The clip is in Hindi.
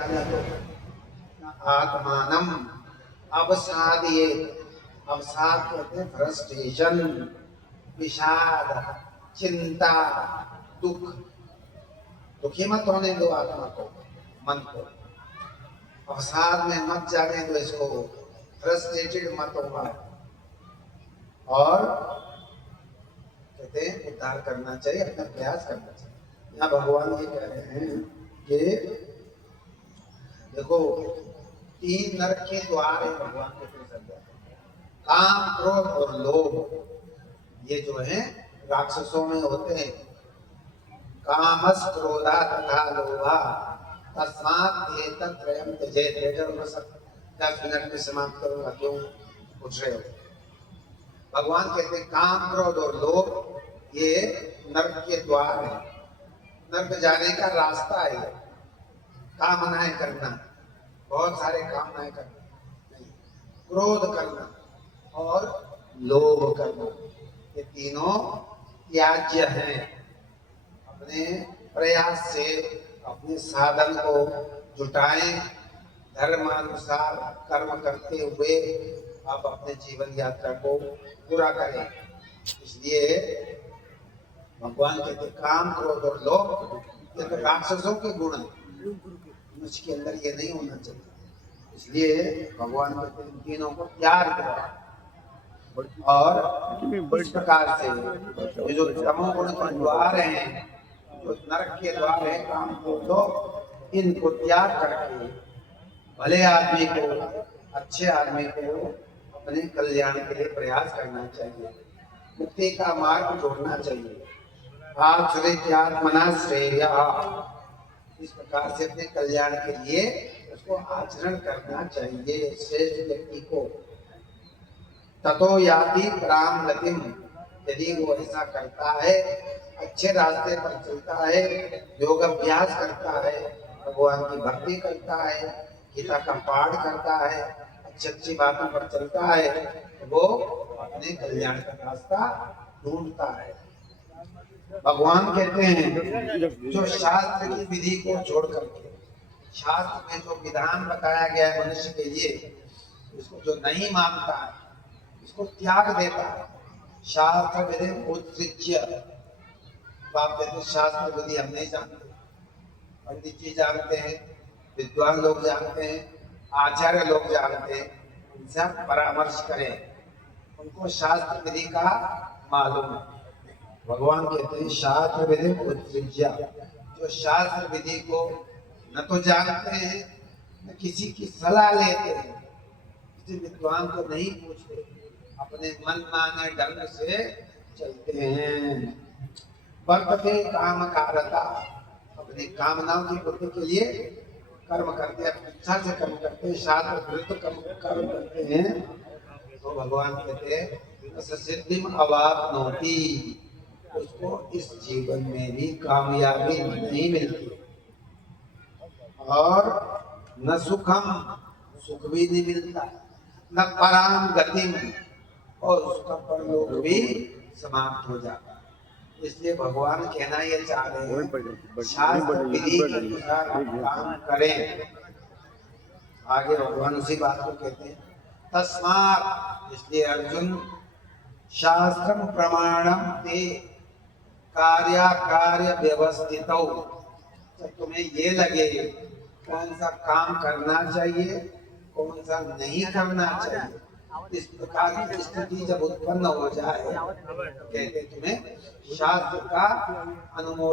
जानो आत्मानम अवसादये। अवसाद कहते हैं फ्रस्ट्रेशन, विषाद, चिंता, दुख। दुखी मत होने दो आत्मा को, मन को। अवसाद में मत जाने दो इसको, फ्रस्ट्रेटेड मत होगा। और कहते हैं उद्धार करना चाहिए, अपना प्रयास करना चाहिए। यहाँ भगवान ये कह रहे हैं कि देखो 3 नरक के द्वार है भगवान के प्रति, काम, क्रोध और लोभ। ये जो है राक्षसों में होते हैं। कामस, क्रोधा तथा लोभा तस्मात् एतत्त्रयम् त्यजेत्। 10 मिनट में समाप्त करूंगा, क्यों पूछ रहे हो? भगवान कहते हैं काम, क्रोध और लोभ ये नरक के द्वार है, नरक जाने का रास्ता है। कामनाएं करना, बहुत सारे कामनाएं करना नहीं, क्रोध करना और लोभ करना, ये तीनों त्याज्य हैं। अपने प्रयास से अपने साधन को जुटाएं, धर्मानुसार कर्म करते हुए आप अपने जीवन यात्रा को पूरा करें। इसलिए भगवान कहते काम, क्रोध और लोभ ये तो राक्षसों के गुण हैं, मनुष्य के अंदर ये नहीं होना चाहिए। इसलिए भगवान कहते हैं इन तीनों को त्याग करो। और इस प्रकार से ये जो तमोगुण के द्वार हैं, जो नरक के द्वार हैं, काम, क्रोध, लोभ, इनको त्याग करके भले आदमी को, अच्छे आदमी को अपने कल्याण के लिए प्रयास करना चाहिए, मुक्ति का मार्ग जोड़ना चाहिए। आचरित्यात्मना श्रेयः, इस प्रकार से अपने कल्याण के लिए उसको आचरण करना चाहिए श्रेष्ठ व्यक्ति को। ततो याति पराम गतिम, यदि वो ऐसा करता है, अच्छे रास्ते पर चलता है, योग अभ्यास करता है, भगवान की भक्ति करता है, गीता का पाठ करता है, अच्छी अच्छी बातों पर चलता है, वो अपने कल्याण का रास्ता ढूंढता है। भगवान कहते हैं जो शास्त्र की विधि को छोड़ करके, शास्त्र में जो विधान बताया गया है मनुष्य के लिए, इसको जो नहीं मानता है, इसको त्याग देता है। शास्त्र विधि उत्सृज्य, बाप कहते शास्त्र विधि हम नहीं जानते, पंडित जी जानते हैं, विद्वान लोग जानते हैं, आचार्य लोग जानते हैं, उनसे आप परामर्श करें, उनको शास्त्र विधि का मालूम है। भगवान कहते हैं शास्त्र विधि उत्सृज्य, जो शास्त्र विधि को न तो जानते हैं, न किसी की सलाह लेते हैं, किसी विद्वान को नहीं पूछते, अपने मन माने ढंग से चलते हैं। वर्तते काम कारता, अपनी कामनाओं की पूर्ति के लिए कर्म करते हैं, अपनी इच्छा से कर्म करते हैं, शास्त्र विरुद्ध कर्म करते हैं, तो भगवान कहते हैं सिद्धिम अवाप्नोति, उसको इस जीवन में भी कामयाबी नहीं मिलती और न सुखम, सुख भी नहीं मिलता, न पराम गतिम, और उसका परलोक भी समाप्त हो जाता है। इसलिए भगवान कहना ये चाह रहे हैं शास्त्र विधि के अनुसार काम करें। आगे भगवान उसी बात को कहते हैं तस्मात्, इसलिए अर्जुन शास्त्रम प्रमाणम ते कार्य व्यवस्थितौ, जब तुम्हें ये लगे कौन सा काम करना चाहिए, कौन सा नहीं करना चाहिए, इस प्रकार की स्थिति जब उत्पन्न हो जाए, कहते तुम्हें शास्त्र का अनुमोदन